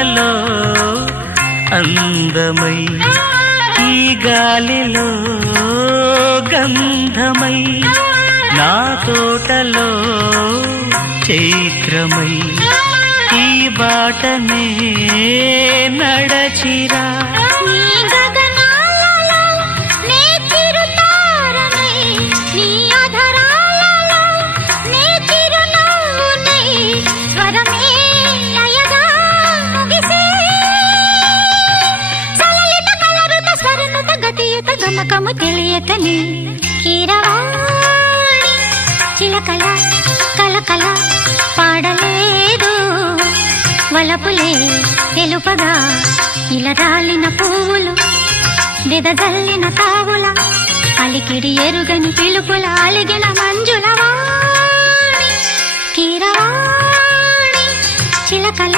తోటలో అందమై ఈ గాలిలో గంధమై నా తోటలో చైత్రమై ఈ బాటనే నడచిరా గమకము తెలియకని కీరవాణి చిలకల కలకల పాడలేదు వలపులే తెలుపగా ఇలా రాలిన పువ్వులు వెదజల్లిన తావుల అలికిడి ఎరుగని పిలుపుల అలిగిన మంజుల వాణి కీరవాణి చిలకల